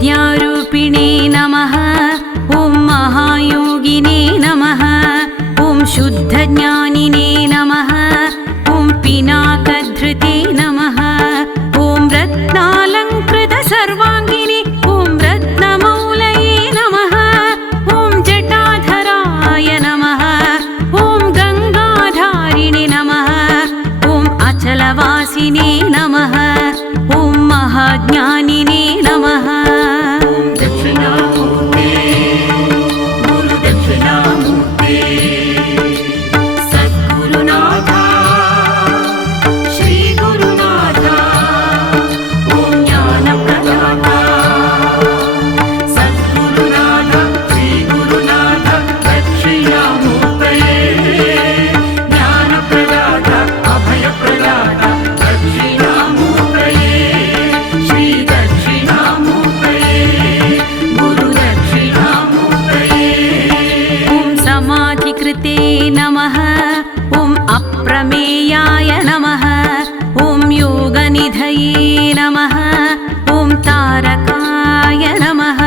विद्यारूपिणे नमः। ॐ महायोगिने नमः। ॐ शुद्धज्ञानिने नमः। ॐ पिनाकधृते नमः। ॐ रत्नालङ्कृतसर्वाङ्गिने ॐ रत्नमौलये नमः। ॐ जटाधराय नमः। ॐ गङ्गाधारिणे नमः। ॐ अचलवासिने नमः। ॐ महाज्ञानिने नमः। नमः। ॐ अप्रमेयाय नमः। ॐ योगनिधये नमः। ॐ तारकाय नमः।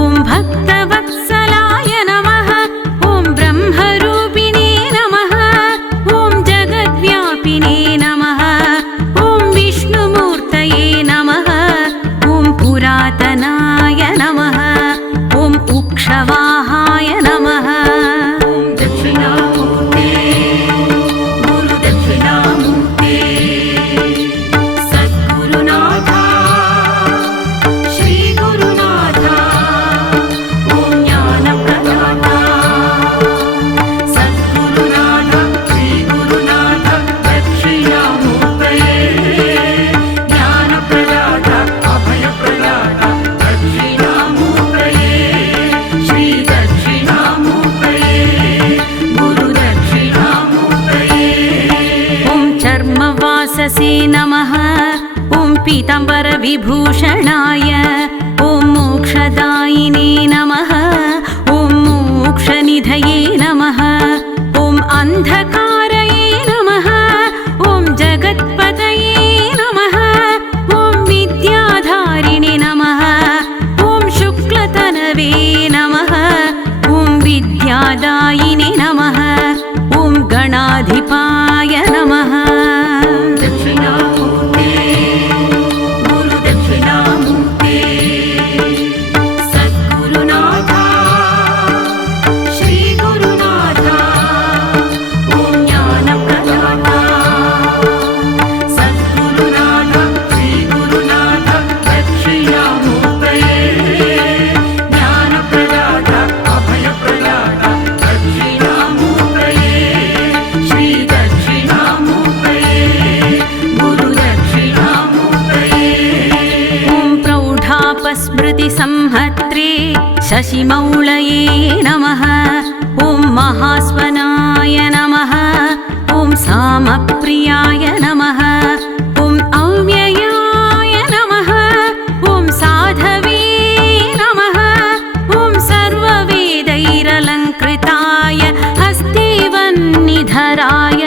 ॐ भक्तवत्सलाय नमः। ॐ ब्रह्मरूपिणे नमः। ॐ जगद्व्यापिने नमः। ॐ विष्णुमूर्तये नमः। ॐ पुरातनाय नमः। ॐ उक्षवाहाय नमः। नमः। ॐ पीताम्बरविभूषणाय ॐ मोक्षदायिने नमः। ॐ मोक्षनिधये नमः। ॐ अन्धकारये नमः। ॐ जगत्पतये नमः। ॐ विद्याधारिणे नमः। ॐ शुक्लतनवे नमः। ॐ विद्यादायिने नमः। ॐ गणाधिपाय नमः। संहत्रे शशिमौलये नमः। ॐ महास्वनाय नमः। ॐ सामप्रियाय नमः। ॐ अव्ययाय नमः। ॐ साधवे नमः। ॐ सर्ववेदैरलङ्कृताय हस्तेवन्निधराय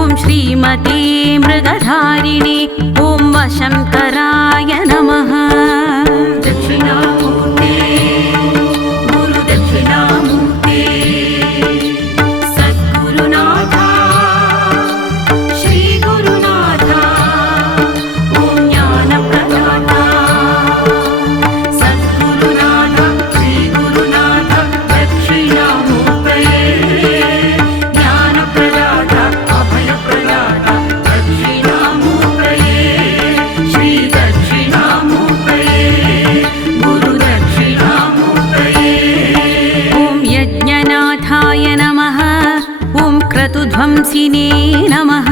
ॐ श्रीमते मृगधारिणे ॐ वशङ्कराय नमः। क्रतुध्वंसिने नमः।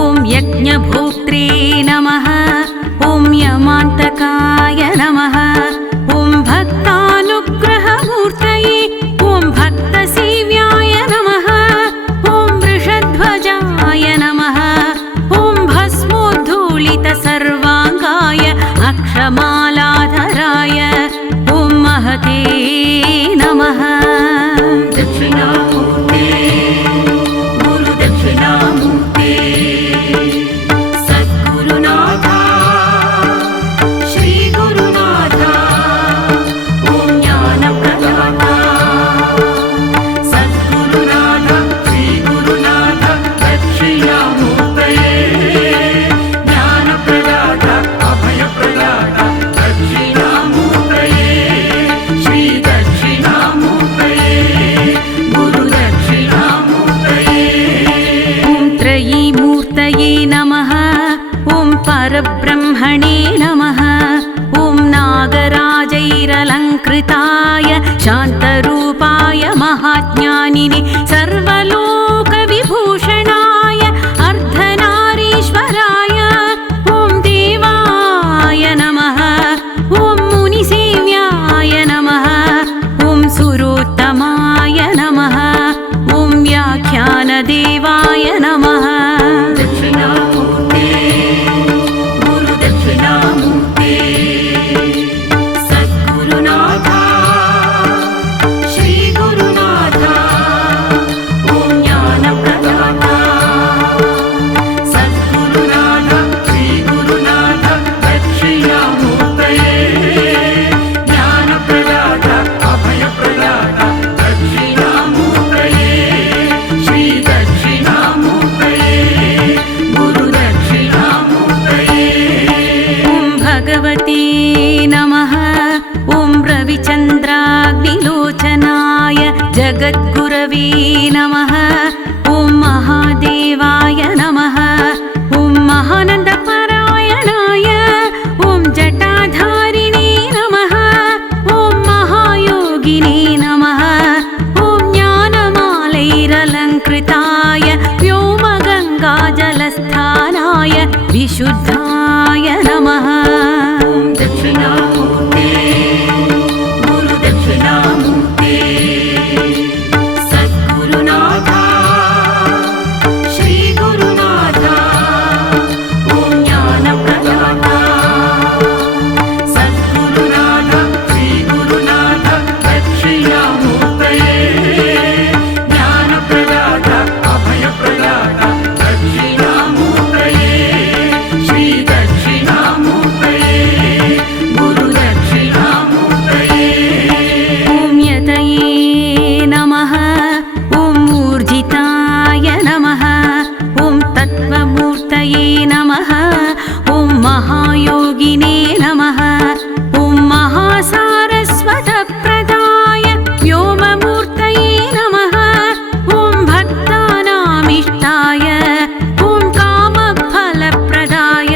ॐ यज्ञभोक्त्रे नमः। ॐ यमान्तकाय नमः। ॐ भक्तानुग्रहमूर्तये ॐ भक्तसेव्याय नमः। ॐ वृषध्वजाय नमः। ॐ भस्मोद्धूलितसर्वाङ्गाय अक्षमालाधराय ॐ महते नमः। दक्षिणामूर्ते गुरुदक्षिणा ज्ञानमालैरलङ्कृताय शान्तरूपाय महाज्ञानिने सर्वलोकविभूषणाय अर्धनारीश्वराय ॐ देवाय नमः ॐ मुनिसेव्याय नमः ॐ सुरोत्तमाय नमः ॐ व्याख्यानदेवाय नमः रविचन्द्राग्निलोचनाय जगद्गुरवे नमः ॐ महादेवाय नमः ॐ महानन्दपरायणाय ॐ जटाधारिणे नमः ॐ महायोगिने नमः ॐ ज्ञानमालैरलङ्कृताय व्योमगङ्गाजलस्थानाय विशुद्धाय नमः महायोगिने नमः ॐ महासारस्वतप्रदाय व्योममूर्तये नमः ॐ भक्तानामिष्टाय ॐ कामफलप्रदाय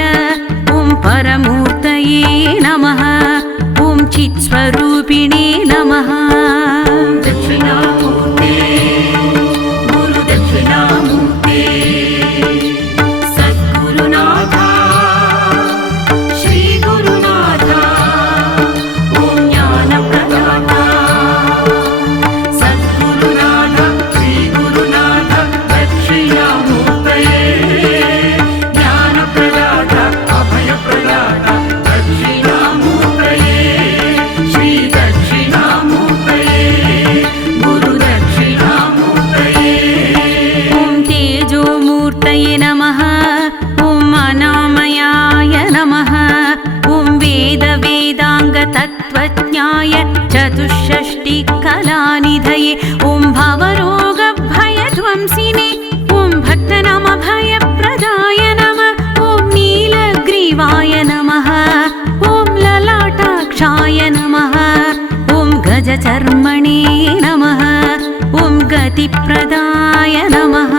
ॐ परमूर्तये नमः ॐ चित्स्वरूपिणे नमः तत्त्वज्ञाय चतुष्षष्टिकलानिधये ॐ भवरोगभयध्वंसिने ॐ भक्तनामभयप्रदाय नमः ॐ नीलग्रीवाय नमः ॐ ललाटाक्षाय नमः ॐ गजचर्मणे नमः ॐ गतिप्रदाय नमः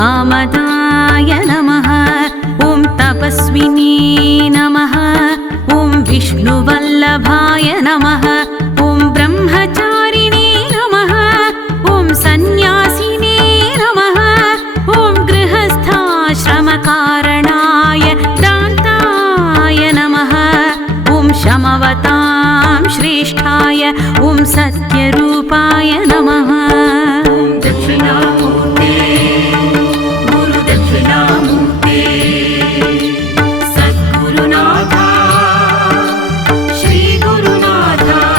कामदाय नमः ॐ तपस्विनी नमः ॐ विष्णुवल्लभाय नमः ॐ ब्रह्मचारिणे नमः ॐ सन्न्यासिने नमः ॐ गृहस्थाश्रमकारणाय दान्ताय नमः ॐ शमवतां श्रेष्ठाय ॐ सत्यरूपाय नमः श्री गुरुनाथ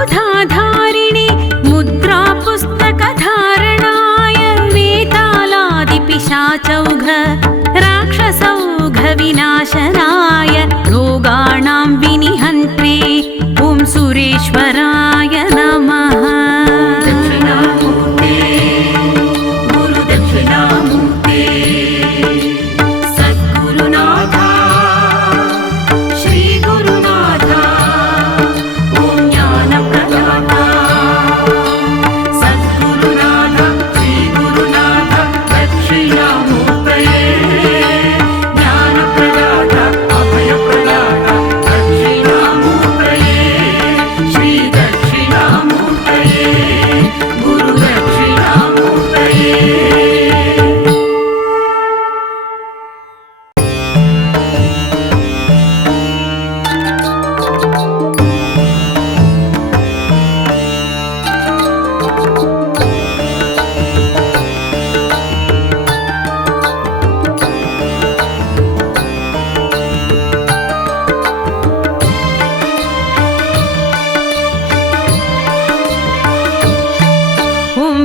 सुधाधारिणि मुद्रा पुस्तकधारणाय वेतालादिपिशाचौघ राक्षसौघ विनाशनाय रोगाणां विनिहन्त्रे ॐ सुरेश्वराय नमः।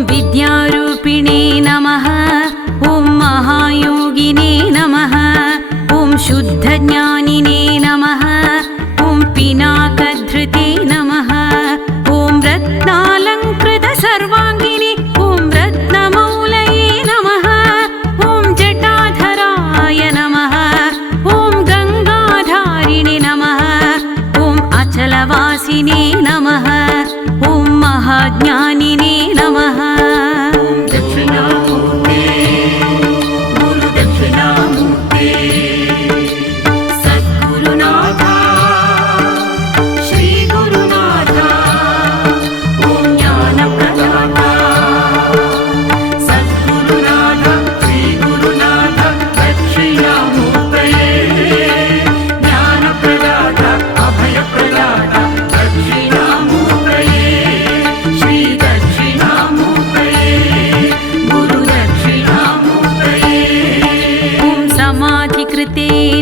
विद्यारूपिणे नमः। ॐ महायोगिने नमः। ॐ शुद्धज्ञानिने नमः। ॐ पिनाकधृते नमः। ॐ रत्नालङ्कृतसर्वाङ्गिने ॐ रत्नमौलये नमः। ॐ जटाधराय नमः। ॐ गङ्गाधारिणे नमः। ॐ अचलवासिने नमः। ॐ महाज्ञानिने नमः।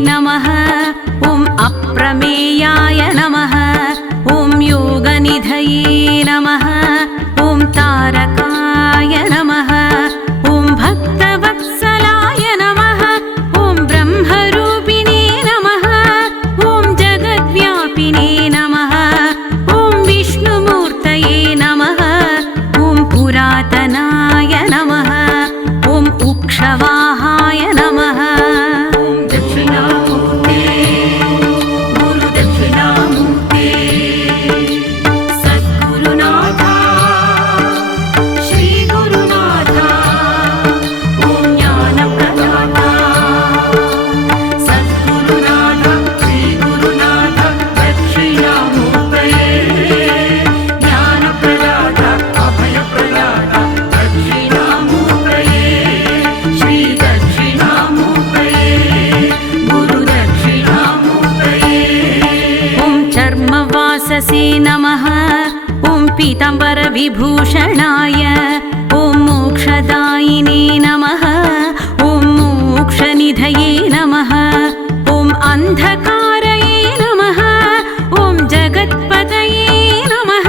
नमः। ॐ अप्रमेयाय नमः। ॐ योगनिधये नमः। ॐ तारकाय नमः। ॐ भक्तवत्सलाय नमः। ॐ ब्रह्मरूपिणे नमः। ॐ जगद्व्यापिने नमः। ॐ विष्णुमूर्तये नमः। ॐ पुरातनाय नमः। ॐ उक्षवाहाय नमः। नमः। ॐ पीताम्बरविभूषणाय ॐ मोक्षदायिने नमः। ॐ मोक्षनिधये नमः। ॐ अन्धकारये नमः। ॐ जगत्पतये नमः।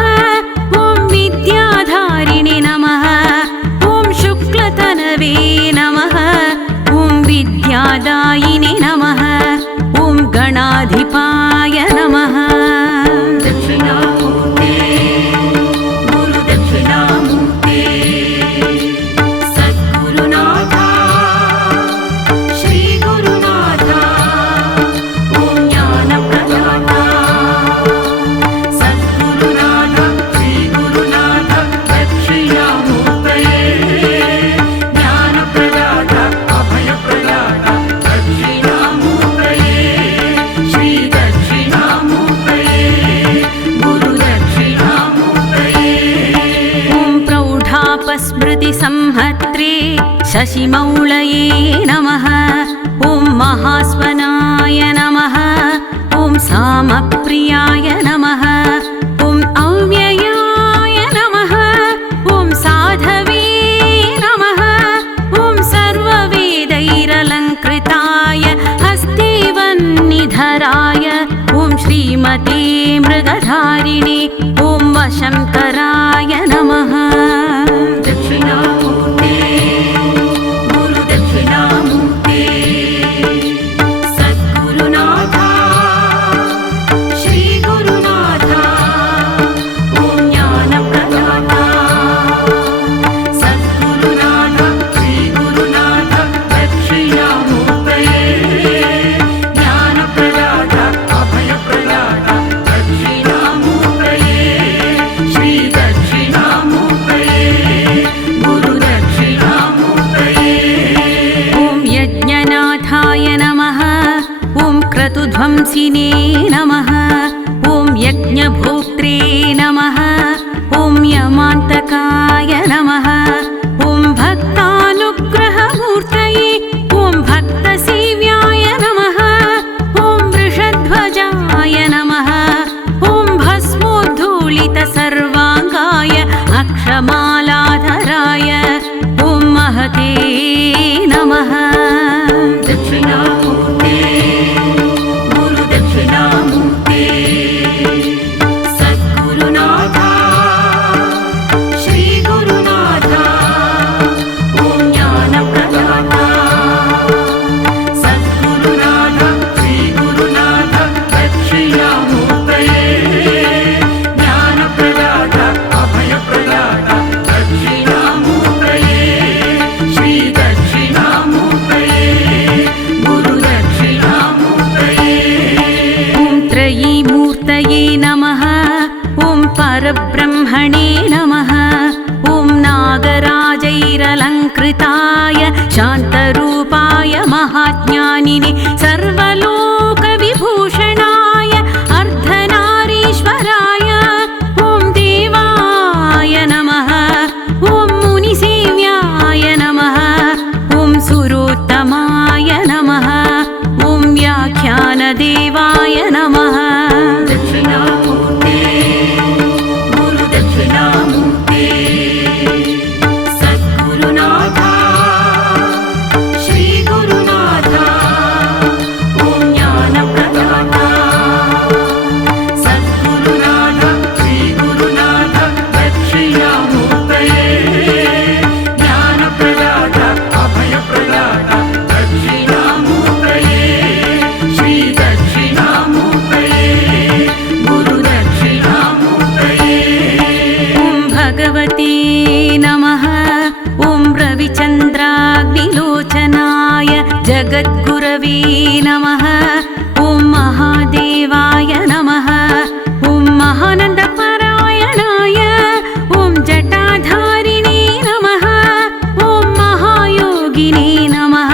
ॐ विद्याधारिणे नमः। ॐ शुक्लतनवे नमः। ॐ विद्यादायिने नमः। ॐ गणाधिपाय नमः। स्मृतिसंहत्रे शशिमौळये नमः। ॐ महास्वनाय नमः। ॐ सामप्रियाय नमः। ॐ अव्ययाय नमः। ॐ साधवे नमः। ॐ सर्ववेदैरलङ्कृताय हस्तेवन्निधराय ॐ श्रीमते मृगधारिणे ॐ वश यज्ञपदध्वंसिने नमः ॐ यज्ञभोक्त्रे नमः ॐ यमान्तकाय नमः ॐ भक्तानुग्रहमूर्तये ॐ भक्तसेव्याय नमः ॐ वृषध्वजाय नमः ॐ भस्मोद्धूलितसर्वाङ्गाय अक्षमालाधराय ॐ महते नमः दक्षिणामूर्ते गुरुदक्षिणामूर्ते सद्गुरुनाथ श्रीगुरुनाथ ॐ ज्ञानप्रदाता सद्गुरुनाथ श्रीगुरुनाथ दक्षिणामूर्तये ज्ञानप्रदाता अभयप्रदाता दक्षिणामूर्तये श्रीदक्षिणामूर्तये गुरुदक्षिणामूर्तये ॐ त्रयीमूर्तये नमः ॐ परब्रह्मणे नमः ॐ नागराजैरलङ्कृताय शान्तरूपाय महाज्ञानिने सर्वलोकविभूषणाय अर्धनारीश्वराय ॐ देवाय नमः ॐ मुनिसेव्याय नमः ॐ सुरोत्तमाय नमः ॐ व्याख्यानदेवाय नमः दक्षिणामूर्ते गुरुदक्षिणामूर्ते सद्गुरुनाथ श्रीगुरुनाथ ॐ ज्ञानप्रदाता सद्गुरुनाथ श्रीगुरुनाथ दक्षिणामूर्तये ज्ञानप्रदाता अभयप्रदाता दक्षिणामूर्तये श्रीदक्षिणामूर्तये गुरुदक्षिणामूर्तये ॐ भगवते नमः ॐ रविचन्द्राग्निलोचनाय जगद्गुरवे नमः ॐ महादेवाय नमः ॐ महानन्दपरायणाय ॐ जटाधारिणे नमः ॐ महायोगिने नमः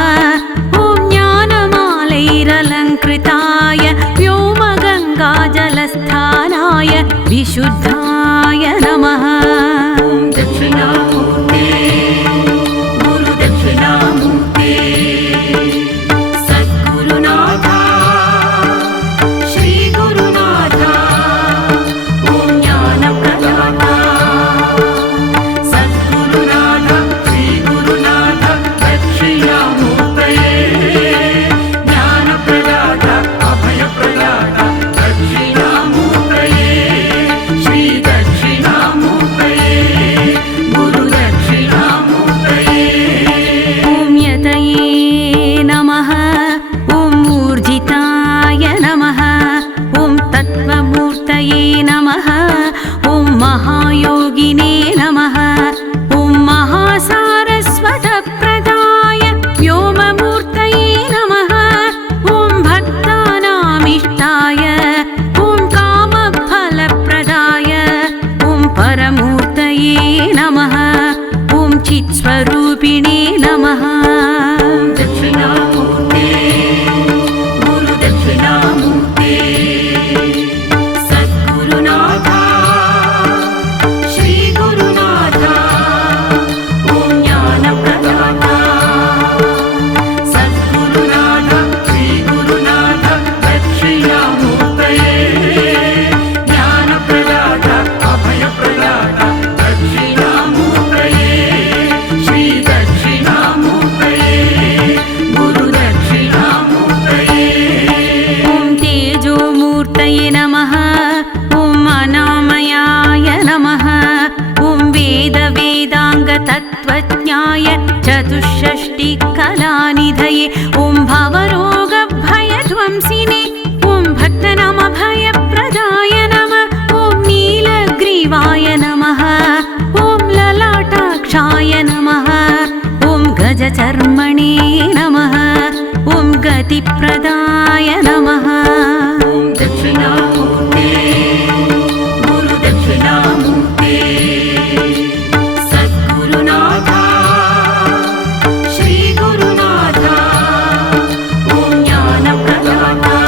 ॐ ज्ञानमालैरलङ्कृताय व्योमगङ्गाजलस्थानाय विशुद्धाय नमः दक्षिणामूर्ते गुरुदक्षिणामूर्ते सद्गुरुनाथ श्रीगुरुनाथ ॐ ज्ञानप्रदाता सद्गुरुनाथ श्रीगुरुनाथ दक्षिणामूर्तये ज्ञानप्रदाता अभयप्रदाता दक्षिणामूर्तये श्रीदक्षिणामूर्तये गुरुदक्षिणामूर्तये ॐ यतये नमः ॐ ऊर्जिताय नमः ॐ तत्त्वमूर्तये नमः ॐ महायोगिने नमः ॐ महासारस्वतप्रदाय व्योममूर्तये नमः ॐ भक्तानामिष्टाय ॐ कामफलप्रदाय ॐ परमूर्तये नमः ॐ चित्स्वरूपिणे नमः दक्षिणामूर्ते गुरुदक्षिणामूर्ते सद्गुरुनाथ श्रीगुरुनाथ ॐ ज्ञानप्रदाता सद्गुरुनाथ श्रीगुरुनाथ दक्षिणामूर्तये ज्ञानप्रदाता अभयप्रदाता दक्षिणामूर्तये श्रीदक्षिणामूर्तये गुरुदक्षिणामूर्तये ॐ तेजोमूर्तये नमः ॐ अनामयाय नमः ॐ वेदवेदाङ्गतत्त्वज्ञाय चतुष्षष्टिकलानिधये ॐ भवरोगभयध्वंसिने ॐ भक्तनामभयप्रदाय नमः ॐ नीलग्रीवाय नमः ॐ ललाटाक्षाय नमः ॐ गजचर्मणे नमः ॐ गतिप्रदाय नमः दक्षिणामूर्ते गुरुदक्षिणामूर्ते सद्गुरुनाथ श्रीगुरुनाथ ॐ ज्ञानप्रदाता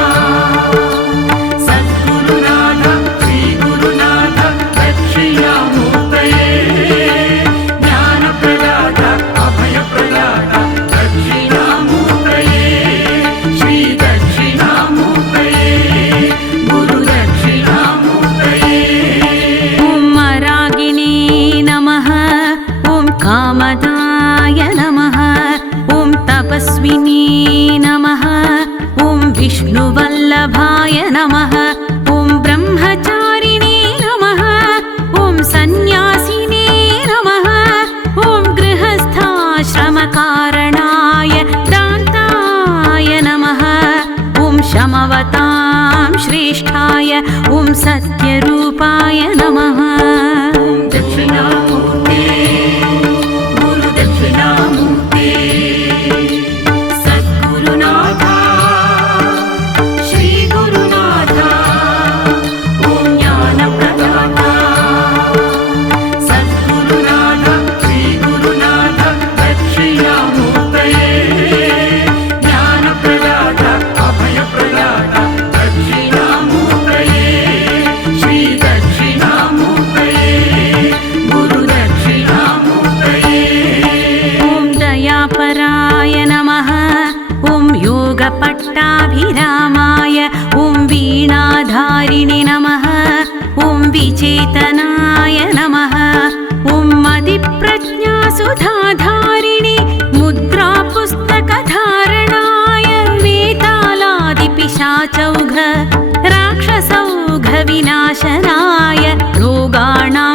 रोगविनाशनाय रोगाणां